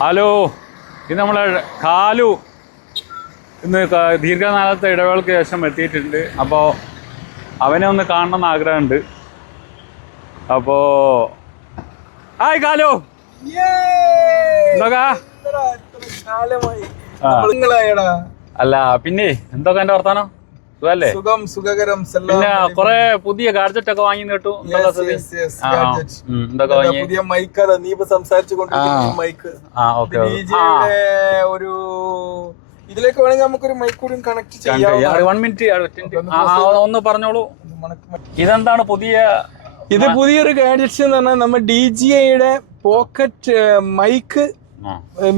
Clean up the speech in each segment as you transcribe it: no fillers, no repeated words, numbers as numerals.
Hello, ഇത് നമ്മളെ കാലു ഇന്ന് ദീർഘനാളത്തെ ഇടവേളയ്ക്ക് ശേഷം എത്തിയിട്ടുണ്ട്. അപ്പോൾ അവനെ ഒന്ന് കാണണമെന്ന് ആഗ്രഹമുണ്ട്. അപ്പോൾ ഹായ് കാലു, എന്തൊക്കെ? അല്ല പിന്നെ എന്തൊക്കെ എന്റെ വർത്താനം? സുഖല്ലേ? സുഖം, സുഖകരം. പിന്നെ കൊറേ പുതിയ ഗാഡ്ജറ്റ് ഒക്കെ വാങ്ങി കേട്ടു. പുതിയ മൈക്ക്, നീ ഇപ്പൊ സംസാരിച്ചുകൊണ്ടിരിക്കുന്ന മൈക്ക് ഒരു ഇതിലേക്ക് വേണമെങ്കിൽ നമുക്കൊരു മൈക്ക് കൂടി കണക്ട് ചെയ്യാം. 1 മിനിറ്റ് ഒന്ന് പറഞ്ഞോളൂ. ഇതെന്താണ് പുതിയ? ഇത് പുതിയൊരു ഗാഡ്ജറ്റ്സ് എന്ന് പറഞ്ഞാൽ നമ്മൾ DJIയുടെ പോക്കറ്റ് മൈക്ക്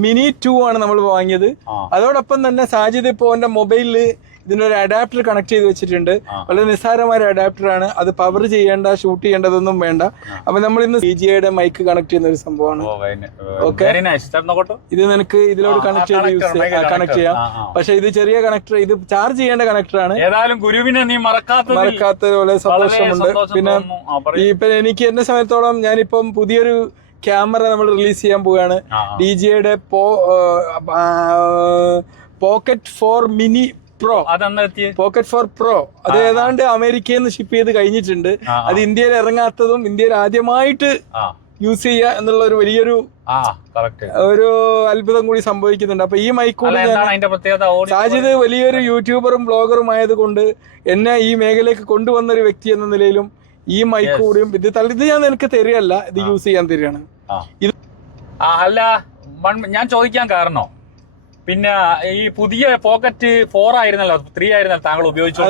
മിനി 2 ആണ് നമ്മൾ വാങ്ങിയത്. അതോടൊപ്പം തന്നെ സാജിദ് ഇപ്പോ എന്റെ മൊബൈലില് ഇതിനൊരു അഡാപ്റ്റർ കണക്ട് ചെയ്ത് വെച്ചിട്ടുണ്ട്. വളരെ നിസ്സാരമായ അഡാപ്റ്റർ ആണ്. അത് പവർ ചെയ്യേണ്ട, ഷൂട്ട് ചെയ്യേണ്ടതൊന്നും വേണ്ട. അപ്പൊ നമ്മൾ ഇന്ന് DJIയുടെ മൈക്ക് കണക്ട് ചെയ്യുന്ന ഒരു സംഭവമാണ്. ഇത് നിനക്ക് ഇതിലോട് കണക്ട് ചെയ്യാം. പക്ഷെ ഇത് ചെറിയ കണക്ടർ, ഇത് ചാർജ് ചെയ്യേണ്ട കണക്ടർ ആണ്. ഗുരുവിനെ നീ മറക്കാത്ത പോലെ സന്തോഷമുണ്ട്. പിന്നെ ഇപ്പൊ എനിക്ക് എന്നെ സമയത്തോളം ഞാനിപ്പം പുതിയൊരു ക്യാമറ നമ്മൾ റിലീസ് ചെയ്യാൻ പോവുകയാണ്. DJIയുടെ pocket 4 mini pro, pocket 4 pro. അത് ഏതാണ്ട് അമേരിക്കയിൽ നിന്ന് ഷിപ്പ് ചെയ്ത് കഴിഞ്ഞിട്ടുണ്ട്. അത് ഇന്ത്യയിൽ ഇറങ്ങാത്തതും ഇന്ത്യയിൽ ആദ്യമായിട്ട് യൂസ് ചെയ്യുക എന്നുള്ള ഒരു വലിയൊരു അത്ഭുതം കൂടി സംഭവിക്കുന്നുണ്ട്. അപ്പൊ ഈ മൈക്കൂടി സാജിദ് വലിയൊരു യൂട്യൂബറും ബ്ലോഗറും ആയതുകൊണ്ട് എന്നെ ഈ മേഖലയിലേക്ക് കൊണ്ടുവന്ന ഒരു വ്യക്തി എന്ന നിലയിലും ഈ മൈക്ക് കൂടിയും ഇത് ഞാൻ നിനക്ക് തരികയല്ല, ഇത് യൂസ് ചെയ്യാൻ തരികയാണ്. ഇത് അല്ല, ഞാൻ ചോദിക്കാൻ കാരണോ, പിന്നെ ഈ പുതിയ പോക്കറ്റ് 4 ആയിരുന്നല്ലോ, 3 ആയിരുന്നല്ലോ താങ്കൾ ഉപയോഗിച്ചു?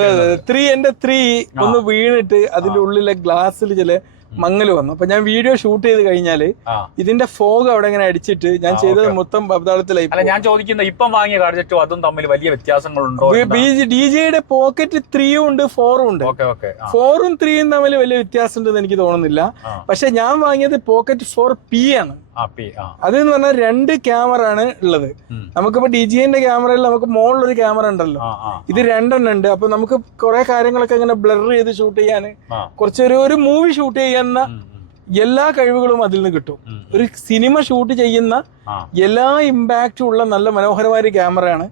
3 ഒന്ന് വീണിട്ട് അതിന്റെ ഉള്ളിലെ ഗ്ലാസ്സിൽ ചില മങ്ങല് വന്നു. അപ്പൊ ഞാൻ വീഡിയോ ഷൂട്ട് ചെയ്ത് കഴിഞ്ഞാല് ഇതിന്റെ ഫോഗ് അവിടെ ഇങ്ങനെ അടിച്ചിട്ട് ഞാൻ ചെയ്തത് മൊത്തം അബദ്ധത്തിലായി. അല്ല, ഞാൻ ചോദിക്കുന്നത് ഇപ്പം വാങ്ങിയ ഗാഡ്ജറ്റും അതും തമ്മിൽ വലിയ വ്യത്യാസങ്ങളുണ്ടോ? DJIയുടെ പോക്കറ്റ് 3 ഉണ്ട്, 4 ഉണ്ട്. 4ഉം 3ഉം തമ്മിൽ വലിയ വ്യത്യാസം ഉണ്ടെന്ന് എനിക്ക് തോന്നുന്നില്ല. പക്ഷെ ഞാൻ വാങ്ങിയത് പോക്കറ്റ് 4P ആണ്. അതെന്ന് പറഞ്ഞാൽ 2 ക്യാമറ ആണ് ഉള്ളത്. നമുക്കിപ്പോ DJIന്റെ ക്യാമറയിൽ നമുക്ക് മുകളിലൊരു ക്യാമറ ഉണ്ടല്ലോ, ഇത് 2 എണ്ണം ഉണ്ട്. അപ്പൊ നമുക്ക് കുറെ കാര്യങ്ങളൊക്കെ ഇങ്ങനെ ബ്ലർ ചെയ്ത് ഷൂട്ട് ചെയ്യാന്, കുറച്ചൊരു മൂവി ഷൂട്ട് ചെയ്യുന്ന എല്ലാ കഴിവുകളും അതിൽ നിന്ന് കിട്ടും. ഒരു സിനിമ ഷൂട്ട് ചെയ്യുന്ന എല്ലാ ഇമ്പാക്റ്റും ഉള്ള നല്ല മനോഹരമായ ക്യാമറയാണ്.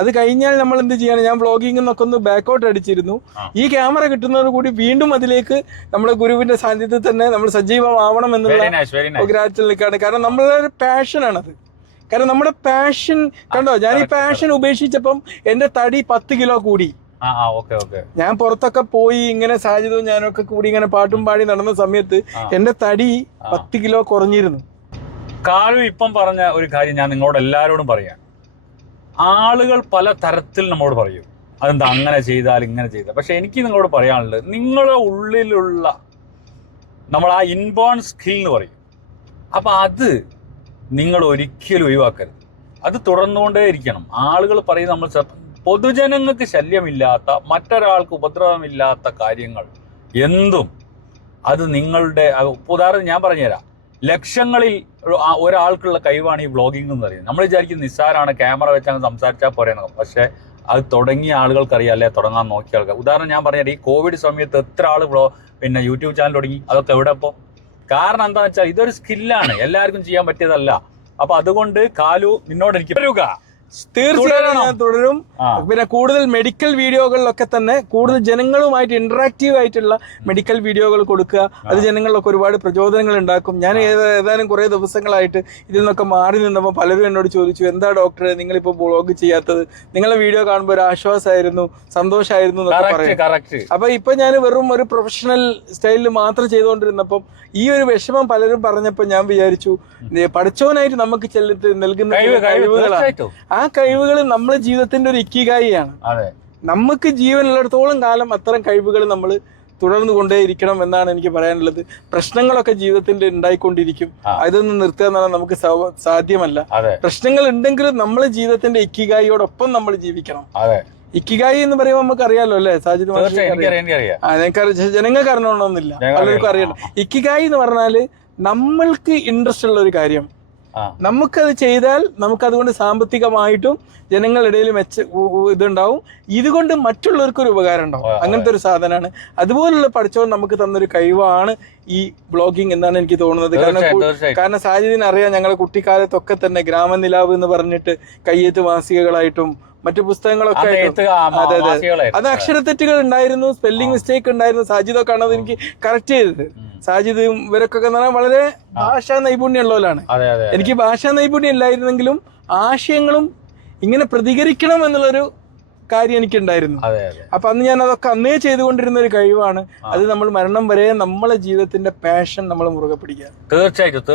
അത് കഴിഞ്ഞാൽ നമ്മൾ എന്ത് ചെയ്യണം, ഞാൻ വ്ളോഗിംഗ് എന്നൊക്കെ ഒന്ന് ബാക്കൗട്ട് അടിച്ചിരുന്നു. ഈ ക്യാമറ കിട്ടുന്നതോട് കൂടി വീണ്ടും അതിലേക്ക് നമ്മുടെ ഗുരുവിന്റെ സാന്നിധ്യത്തിൽ തന്നെ നമ്മൾ സജീവമാവണം എന്നുള്ള നിൽക്കുകയാണ്. കാരണം നമ്മളൊരു പാഷനാണത്. കാരണം നമ്മുടെ പാഷൻ കണ്ടോ, ഞാൻ ഈ പാഷൻ ഉപേക്ഷിച്ചപ്പം എന്റെ തടി 10 കിലോ കൂടി. ഞാൻ പുറത്തൊക്കെ പോയി ഇങ്ങനെ സാജിദും ഞാനൊക്കെ കൂടി ഇങ്ങനെ പാട്ടും പാടി നടന്ന സമയത്ത് എന്റെ തടി 10 കിലോ കുറഞ്ഞിരുന്നു. കാലു ഇപ്പം പറഞ്ഞ ഒരു കാര്യം ഞാൻ നിങ്ങളോട് എല്ലാവരോടും പറയാം. ആളുകൾ പല തരത്തിൽ നമ്മോട് പറയും, അതെന്താ അങ്ങനെ ചെയ്താൽ ഇങ്ങനെ ചെയ്താൽ. പക്ഷെ എനിക്ക് നിങ്ങളോട് പറയാനുള്ളത്, നിങ്ങളുടെ ഉള്ളിലുള്ള നമ്മൾ ആ ഇൻബോൺ സ്കിൽ എന്ന് പറയും, അപ്പൊ അത് നിങ്ങൾ ഒരിക്കലും ഒഴിവാക്കരുത്. അത് തുടർന്നുകൊണ്ടേ ഇരിക്കണം. ആളുകൾ പറയും, നമ്മൾ പൊതുജനങ്ങൾക്ക് ശല്യമില്ലാത്ത, മറ്റൊരാൾക്ക് ഉപദ്രവമില്ലാത്ത കാര്യങ്ങൾ എന്തും അത് നിങ്ങളുടെ ഉദാഹരണം ഞാൻ പറഞ്ഞുതരാം. ലക്ഷങ്ങളിൽ ഒരാൾക്കുള്ള കഴിവാണ് ഈ വ്ളോഗിംഗ് എന്ന് പറയുന്നത്. നമ്മൾ വിചാരിക്കും നിസ്സാരമാണ്, ക്യാമറ വെച്ചാൽ സംസാരിച്ചാൽ പോരെയാണ്. പക്ഷെ അത് തുടങ്ങിയ ആളുകൾക്കറിയാം, അല്ലെ തുടങ്ങാൻ നോക്കിയ ആൾക്കാർ. ഉദാഹരണം ഞാൻ പറഞ്ഞുതരാം, ഈ കോവിഡ് സമയത്ത് എത്ര ആൾ പിന്നെ യൂട്യൂബ് ചാനൽ തുടങ്ങി, അതൊക്കെ എവിടെ ഇപ്പോൾ? കാരണം എന്താ വെച്ചാൽ ഇതൊരു സ്കില്ലാണ്, എല്ലാവർക്കും ചെയ്യാൻ പറ്റിയതല്ല. അപ്പൊ അതുകൊണ്ട് കാലു നിന്നോട് എനിക്ക് പറയുക, തീർച്ചയായും ഞാൻ തുടരും. പിന്നെ കൂടുതൽ മെഡിക്കൽ വീഡിയോകളിലൊക്കെ തന്നെ കൂടുതൽ ജനങ്ങളുമായിട്ട് ഇന്ററാക്റ്റീവ് ആയിട്ടുള്ള മെഡിക്കൽ വീഡിയോകൾ കൊടുക്കുക. അത് ജനങ്ങളിലൊക്കെ ഒരുപാട് പ്രചോദനങ്ങൾ ഉണ്ടാക്കും. ഞാൻ ഏതാനും കുറെ ദിവസങ്ങളായിട്ട് ഇതിൽ നിന്നൊക്കെ മാറി നിന്നപ്പോൾ പലരും എന്നോട് ചോദിച്ചു, എന്താ ഡോക്ടറെ നിങ്ങളിപ്പോ വ്ളോഗ് ചെയ്യാത്തത്? നിങ്ങളെ വീഡിയോ കാണുമ്പോൾ ഒരു ആശ്വാസമായിരുന്നു, സന്തോഷമായിരുന്നു എന്നൊക്കെ പറയും. അപ്പൊ ഇപ്പൊ ഞാൻ വെറും ഒരു പ്രൊഫഷണൽ സ്റ്റൈലിൽ മാത്രം ചെയ്തുകൊണ്ടിരുന്നപ്പം ഈ ഒരു വിഷമം പലരും പറഞ്ഞപ്പോൾ ഞാൻ വിചാരിച്ചു, പഠിച്ചവനായിട്ട് നമുക്ക് നൽകുന്ന കഴിവുകളാണ്. ആ കഴിവുകൾ നമ്മുടെ ജീവിതത്തിന്റെ ഒരു ഇക്കിഗായിയാണ്. നമുക്ക് ജീവനുള്ളിടത്തോളം കാലം അത്തരം കഴിവുകൾ നമ്മൾ തുടർന്നു കൊണ്ടേയിരിക്കണം എന്നാണ് എനിക്ക് പറയാനുള്ളത്. പ്രശ്നങ്ങളൊക്കെ ജീവിതത്തിന്റെ ഉണ്ടായിക്കൊണ്ടിരിക്കും, അതൊന്നും നിർത്തുക എന്ന് പറഞ്ഞാൽ നമുക്ക് സാധ്യമല്ല. പ്രശ്നങ്ങൾ ഉണ്ടെങ്കിലും നമ്മൾ ജീവിതത്തിന്റെ ഇക്കിഗായിയോടൊപ്പം നമ്മൾ ജീവിക്കണം. ഇക്കിഗായി എന്ന് പറയുമ്പോൾ നമുക്ക് അറിയാലോ അല്ലെ സാജിദ്? ജനങ്ങൾക്ക് അറിയണമെന്നില്ല, പലർക്കും അറിയണം. ഇക്കിഗായി എന്ന് പറഞ്ഞാല് നമ്മൾക്ക് ഇൻട്രസ്റ്റ് ഉള്ള ഒരു കാര്യം നമുക്കത് ചെയ്താൽ നമുക്ക് അതുകൊണ്ട് സാമ്പത്തികമായിട്ടും ജനങ്ങളുടെ ഇടയിൽ ഇതുണ്ടാവും, ഇതുകൊണ്ട് മറ്റുള്ളവർക്കൊരു ഉപകാരം ഉണ്ടാവും. അങ്ങനത്തെ ഒരു സാധനമാണ്. അതുപോലുള്ള പഠിച്ചവൻ നമുക്ക് തന്നൊരു കഴിവാണ് ഈ ബ്ലോഗിങ് എന്നാണ് എനിക്ക് തോന്നുന്നത്. കാരണം സാജിദിന് അറിയാം, ഞങ്ങളെ കുട്ടിക്കാലത്തൊക്കെ തന്നെ ഗ്രാമനിലാവ് എന്ന് പറഞ്ഞിട്ട് കയ്യെഴുത്ത് മാസികകളായിട്ടും മറ്റു പുസ്തകങ്ങളൊക്കെ ആയിട്ടും, അതെ അതെ, അത് അക്ഷരത്തെറ്റുകൾ ഉണ്ടായിരുന്നു, സ്പെല്ലിംഗ് മിസ്റ്റേക്ക് ഉണ്ടായിരുന്നു. സാജിദൊക്കെ ആണ് അത് എനിക്ക് കറക്റ്റ് ചെയ്തത്. സാജിദും ഇവരൊക്കെ വളരെ ഭാഷാ നൈപുണ്യമുള്ളവരാണ്. എനിക്ക് ഭാഷാ നൈപുണ്യം ഇല്ലായിരുന്നെങ്കിലും ആശയങ്ങളും ഇങ്ങനെ പ്രതികരിക്കണം എന്നുള്ളൊരു കാര്യം എനിക്കുണ്ടായിരുന്നു. അപ്പൊ അന്ന് ഞാൻ അതൊക്കെ അന്നേ ചെയ്തുകൊണ്ടിരുന്ന ഒരു കഴിവാണ്. അത് നമ്മൾ മരണം വരെ നമ്മളെ ജീവിതത്തിന്റെ പാഷൻ നമ്മൾ മുറുകെ പിടിക്കുക. തീർച്ചയായിട്ടും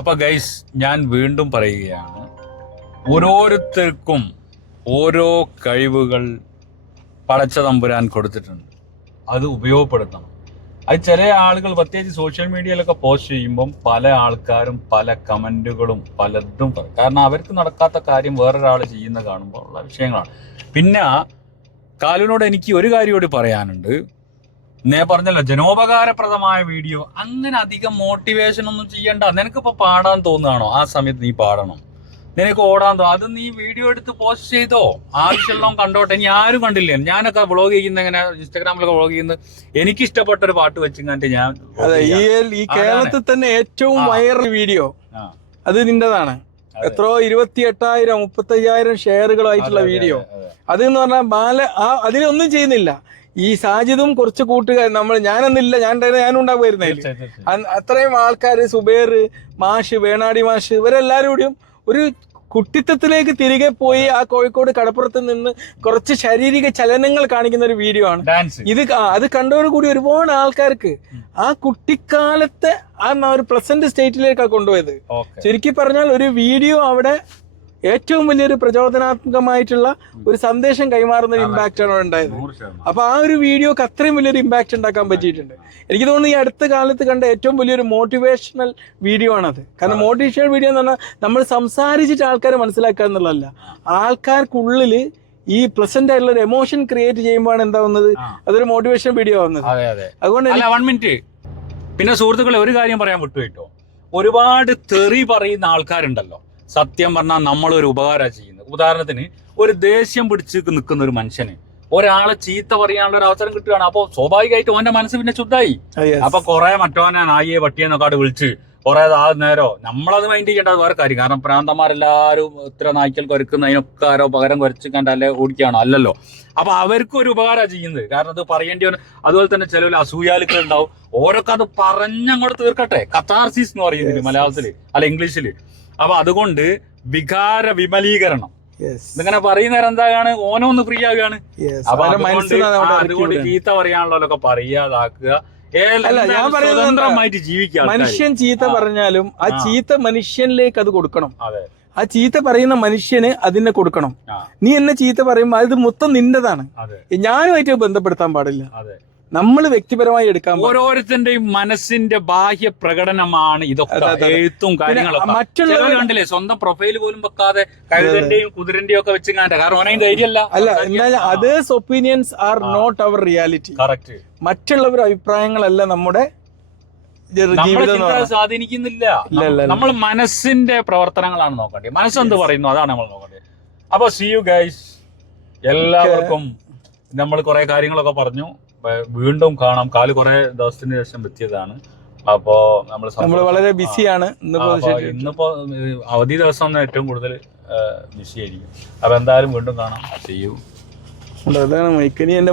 അപ്പൊ ഗൈസ്, ഞാൻ വീണ്ടും പറയുകയാണ്, ഓരോരുത്തർക്കും ഓരോ കഴിവുകൾ പടച്ച തമ്പുരാൻ കൊടുത്തിട്ടുണ്ട്. അത് ഉപയോഗപ്പെടുത്തണം. അത് ചില ആളുകൾ പ്രത്യേകിച്ച് സോഷ്യൽ മീഡിയയിലൊക്കെ പോസ്റ്റ് ചെയ്യുമ്പം പല ആൾക്കാരും പല കമന്റുകളും പലതും പറയും. കാരണം അവർക്ക് നടക്കാത്ത കാര്യം വേറൊരാൾ ചെയ്യുന്ന കാണുമ്പോൾ ഉള്ള വിഷയങ്ങളാണ്. പിന്നെ കാലുവിനോട് എനിക്ക് ഒരു കാര്യം കൂടി പറയാനുണ്ട്. ഞാൻ പറഞ്ഞല്ലോ, ജനോപകാരപ്രദമായ വീഡിയോ, അങ്ങനെ അധികം മോട്ടിവേഷൻ ഒന്നും ചെയ്യണ്ട. നിനക്കിപ്പോൾ പാടാൻ തോന്നുകയാണോ, ആ സമയത്ത് നീ പാടണം. നിനക്ക് ഓടാൻ തോന്നും, അത് നീ വീഡിയോ എടുത്ത് പോസ്റ്റ് ചെയ്തോ, ആവശ്യമുള്ളതും കണ്ടോട്ടെ. ഇനി ആരും കണ്ടില്ലേ, ഞാനൊക്കെ വ്ളോഗ് ചെയ്യുന്ന, ഇങ്ങനെ ഇൻസ്റ്റാഗ്രാമിലൊക്കെ വ്ളോഗ് ചെയ്യുന്നത്, എനിക്ക് ഇഷ്ടപ്പെട്ട ഒരു പാട്ട് വെച്ചിങ്ങാണ്ട് ഞാൻ ഈ കേരളത്തിൽ തന്നെ ഏറ്റവും വൈറൽ വീഡിയോ അത് നിന്റേതാണ്. എത്രയോ 28,000 35,000 ഷെയറുകളായിട്ടുള്ള വീഡിയോ. അത് എന്ന് പറഞ്ഞാൽ അതിലൊന്നും ചെയ്യുന്നില്ല. ഈ സാജിദും കുറച്ച് കൂട്ടുകാർ, ഞാനൊന്നില്ല, ഞാനും ഉണ്ടാകുമായിരുന്നില്ല. അത്രയും ആൾക്കാർ, സുബൈർ മാഷ്, വേണാടി മാഷ്, ഇവരെല്ലാവരും കൂടിയും ഒരു കുട്ടിത്തത്തിലേക്ക് തിരികെ പോയി ആ കോഴിക്കോട് കടപ്പുറത്ത് നിന്ന് കുറച്ച് ശാരീരിക ചലനങ്ങൾ കാണിക്കുന്ന ഒരു വീഡിയോ ആണ് ഇത്. അത് കണ്ടോടുകൂടി ഒരുപാട് ആൾക്കാർക്ക് ആ കുട്ടിക്കാലത്തെ ആ ഒരു പ്ലസന്റ് സ്റ്റേറ്റിലേക്കാണ് കൊണ്ടുപോയത്. ചുരുക്കി പറഞ്ഞാൽ ഒരു വീഡിയോ അവിടെ ഏറ്റവും വലിയൊരു പ്രചോദനാത്മകമായിട്ടുള്ള ഒരു സന്ദേശം കൈമാറുന്ന ഒരു ഇമ്പാക്റ്റ് ആണ് ഉണ്ടായത്. അപ്പൊ ആ ഒരു വീഡിയോക്ക് അത്രയും വലിയൊരു ഇമ്പാക്റ്റ് ഉണ്ടാക്കാൻ പറ്റിയിട്ടുണ്ട്. എനിക്ക് തോന്നുന്നു ഈ അടുത്ത കാലത്ത് കണ്ട ഏറ്റവും വലിയൊരു മോട്ടിവേഷണൽ വീഡിയോ ആണത്. കാരണം മോട്ടിവേഷണൽ വീഡിയോ എന്ന് പറഞ്ഞാൽ നമ്മൾ സംസാരിച്ചിട്ട് ആൾക്കാരെ മനസ്സിലാക്കുക എന്നുള്ളതല്ല, ആൾക്കാർക്കുള്ളിൽ ഈ പ്ലസന്റ് ആയിട്ടുള്ള ഒരു എമോഷൻ ക്രിയേറ്റ് ചെയ്യുമ്പോഴാണ് എന്താവുന്നത്, അതൊരു മോട്ടിവേഷൻ വീഡിയോ ആവുന്നത്. അതുകൊണ്ട് പിന്നെ സുഹൃത്തുക്കളെ, ഒരു കാര്യം പറയാൻ വിട്ടുപോയിട്ടോ, ഒരുപാട് തെറി പറയുന്ന ആൾക്കാരുണ്ടല്ലോ. സത്യം പറഞ്ഞാൽ നമ്മളൊരു ഉപകാരം ചെയ്യുന്നത്. ഉദാഹരണത്തിന്, ഒരു ദേഷ്യം പിടിച്ച് നിൽക്കുന്ന ഒരു മനുഷ്യന് ഒരാളെ ചീത്ത പറയാനുള്ള ഒരു അവസരം കിട്ടുകയാണ്. അപ്പൊ സ്വാഭാവികമായിട്ട് ഓന്റെ മനസ്സ് പിന്നെ ശുദ്ധായി. അപ്പൊ കുറെ മറ്റോനെ നായിയെ പട്ടിയെന്നൊക്കെ വിളിച്ച് കുറെ നേരോ നമ്മളത് മൈൻഡ് ചെയ്യേണ്ടത് വേറെ കാര്യം. കാരണം പ്രാന്തന്മാരെല്ലാവരും ഇത്ര നായ്ക്കൽ ഒരുക്കുന്നതിനൊക്കെ ആരോ പകരം കുരച്ച് കണ്ടല്ലേ ഓടിക്കുകയാണോ? അല്ലല്ലോ. അപ്പൊ അവർക്കും ഒരു ഉപകാരം ചെയ്യുന്നത്. കാരണം അത് പറയേണ്ടി വരും. അതുപോലെ തന്നെ ചില അസൂയാലുക്കൾ ഉണ്ടാവും, ഓരോക്കെ അത് പറഞ്ഞങ്ങോട്ട് തീർക്കട്ടെ. കത്താർസിസ് എന്ന് പറയുന്നത് മലയാളത്തില്, അല്ല ഇംഗ്ലീഷില്. അപ്പൊ അതുകൊണ്ട് വികാര വിമലീകരണം ഇങ്ങനെ പറയുന്നേരം എന്താണ്, ഓനൊന്ന് ഫ്രീ ആകുകയാണ്. അപ്പൊ അതുകൊണ്ട് ചീത്ത പറയാനുള്ളതൊക്കെ പറയാതാക്കുക, സ്വതന്ത്രമായിട്ട് ജീവിക്കുക. മനുഷ്യൻ ചീത്ത പറഞ്ഞാലും ആ ചീത്ത മനുഷ്യനിലേക്ക് അത് കൊടുക്കണം. ആ ചീത്ത പറയുന്ന മനുഷ്യന് അതിനെ കൊടുക്കണം. നീ എന്നെ ചീത്ത പറയുമ്പോ അത് മൊത്തം നിന്റേതാണ്, ഞാനുമായിട്ട് ബന്ധപ്പെടുത്താൻ പാടില്ല. നമ്മൾ വ്യക്തിപരമായി എടുക്കാൻ, ഓരോരുത്തരുടെയും മനസ്സിന്റെ ബാഹ്യ പ്രകടനമാണ് ഇതൊക്കെ. എഴുത്തും കാര്യങ്ങളൊക്കെ മറ്റുള്ളവർ കണ്ടില്ലേ, സ്വന്തം പ്രൊഫൈൽ പോലും വെക്കാതെ കഴുതന്റെയും കുതിരന്റെയും ഒക്കെ വെച്ചിങ്ങാണ്ട്. കാരണം ഓനയും ധൈര്യമല്ല. എന്നാൽ others opinions are not our reality. Correct. മറ്റുള്ളവരുടെ അഭിപ്രായങ്ങളല്ല നമ്മുടെ സ്വാധീനിക്കുന്നില്ല. നമ്മൾ മനസ്സിന്റെ പ്രവർത്തനങ്ങളാണ് നോക്കേണ്ടത്. മനസ്സെന്ത് പറയുന്നു അതാണ് നമ്മൾ നോക്കേണ്ടത്. അപ്പൊ സീ യു ഗൈസ്. എല്ലാവർക്കും നമ്മൾ കുറെ കാര്യങ്ങളൊക്കെ പറഞ്ഞു. വീണ്ടും കാണാം. കാല് കുറെ ദിവസത്തിന് ശേഷം എത്തിയതാണ്. അപ്പോ നമ്മൾ വളരെ ബിസിയാണ്. ഇന്നിപ്പോ അവധി ദിവസം ഏറ്റവും കൂടുതൽ ബിസി ആയിരിക്കും. അപ്പൊ എന്തായാലും വീണ്ടും കാണാം. See you. അതാണ് മൈക്കനി എന്റെ